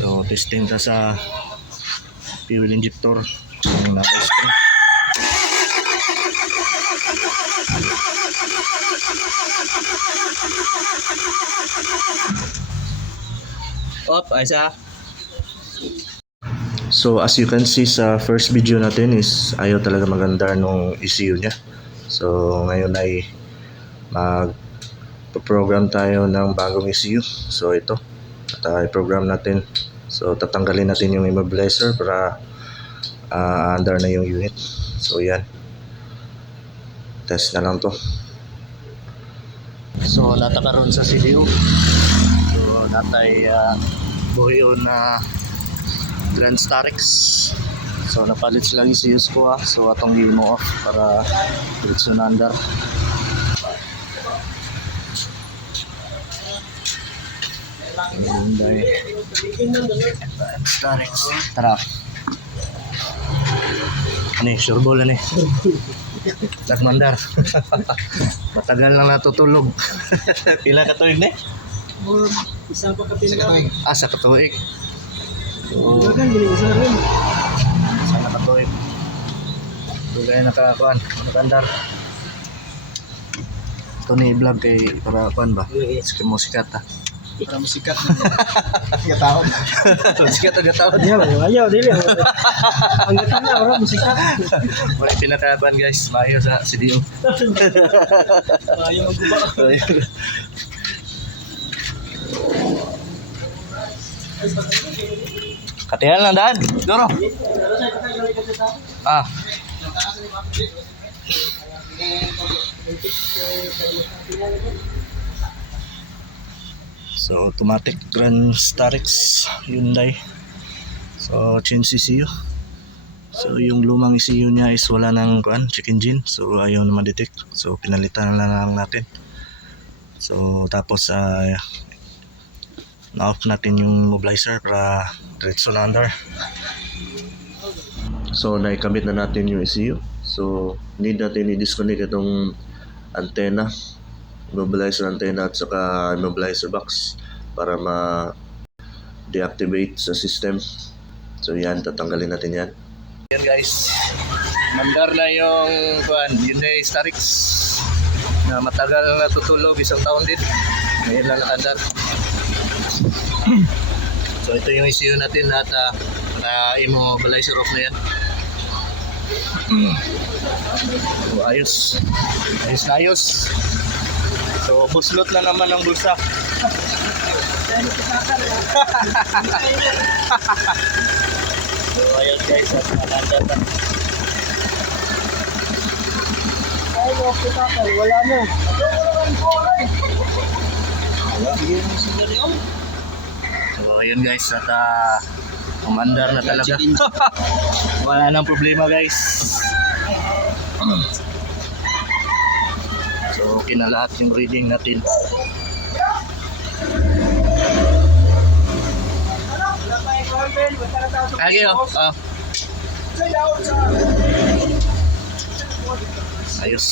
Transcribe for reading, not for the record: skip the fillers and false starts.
So testing ta sa fuel injector ng naka-spring. Op, isa. So as you can see sa first video natin is ayaw talaga maganda nung ECU niya. So ngayon ay mag-program tayo ng bagong ECU. So ito, i-program natin. So tatanggalin natin yung immobilizer para under na yung unit. So yan, test na lang to. So natakaroon sa CDU. So natay buhayon na Grand Starex. So napalit silang ECUs ko So atong i-mo off para diretso na under. Hyundai Starex. Tara. Ani, sure ball ani. Nagmandar. Matagal lang natutulog. Pila ka tuig ni? Isa pa ka pinaka. Sa katuig. Dagan gini isa rin. Sa nakatuig. Dugay nakakuan, nakandar. Ito ni vlog kay para kuan ba? Sige mo sikat Para musikat na. Gatawad. Sikat ang gatawad. Ayaw dili. Ang gatawad na ora musikat. Wala pinakakuan guys, maayo sa CDU. Ayaw magguba. Katihan lang daan. Duro. So automatic Grand Starex Hyundai. So change ECU. So yung lumang ECU niya is wala nang check engine. So ayaw na ma-detect. So pinalitan na lang natin. So tapos na-off natin yung mobilizer para diretso na under. So naikabit na natin yung ECU. So need natin i-disconnect itong antenna, immobilizer antenna at saka immobilizer box para ma-deactivate sa system. So yan, tatanggalin natin yan. Yan guys, mandar na yung Hyundai Starex na matagal na natutulog, isang taon din. Ngayon lang nakandar. So ito yung ECU natin at immobilizer off na yan. So ayos na ayos. So buslot na naman ang bulsa. So ayos guys, at manandar na. Ay, wala na. So ayun guys, at umandar na talaga. Wala nang problema guys. So okay na lahat yung reading natin. Ayos.